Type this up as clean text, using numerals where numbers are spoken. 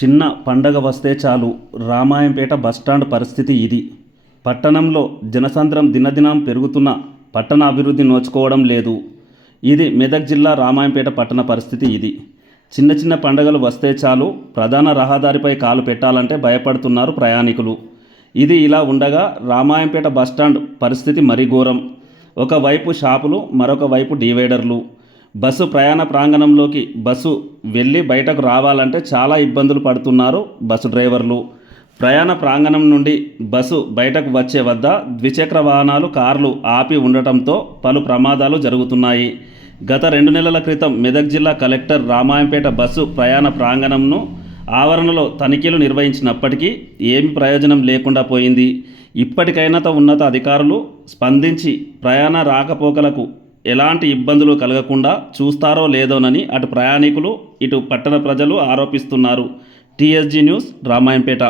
చిన్న పండగ వస్తే చాలు రామాయంపేట బస్టాండ్ పరిస్థితి ఇది. పట్టణంలో జనసంద్రం దినదినం పెరుగుతున్న పట్టణ అభివృద్ధి నోచుకోవడం లేదు. ఇది మెదక్ జిల్లా రామాయంపేట పట్టణ పరిస్థితి ఇది. చిన్న చిన్న పండగలు వస్తే చాలు ప్రధాన రహదారిపై కాలు పెట్టాలంటే భయపడుతున్నారు ప్రయాణికులు. ఇది ఇలా ఉండగా రామాయంపేట బస్టాండ్ పరిస్థితి మరీ ఘోరం. ఒకవైపు షాపులు, మరొక వైపు డివైడర్లు. బస్సు ప్రయాణ ప్రాంగణంలోకి బస్సు వెళ్ళి బయటకు రావాలంటే చాలా ఇబ్బందులు పడుతున్నారు బస్సు డ్రైవర్లు. ప్రయాణ ప్రాంగణం నుండి బస్సు బయటకు వచ్చే వద్ద ద్విచక్ర వాహనాలు, కార్లు ఆపి ఉండటంతో పలు ప్రమాదాలు జరుగుతున్నాయి. గత 2 నెలల క్రితం మెదక్ జిల్లా కలెక్టర్ రామాయంపేట బస్సు ప్రయాణ ప్రాంగణంను ఆవరణలో తనిఖీలు నిర్వహించినప్పటికీ ఏమి ప్రయోజనం లేకుండా పోయింది. ఇప్పటికైనా ఉన్నత అధికారులు స్పందించి ప్రయాణ రాకపోకలకు ఎలాంటి ఇబ్బందులు కలగకుండా చూస్తారో లేదోనని అటు ప్రయాణికులు, ఇటు పట్టణ ప్రజలు ఆరోపిస్తున్నారు. TSG news, Ramayampet.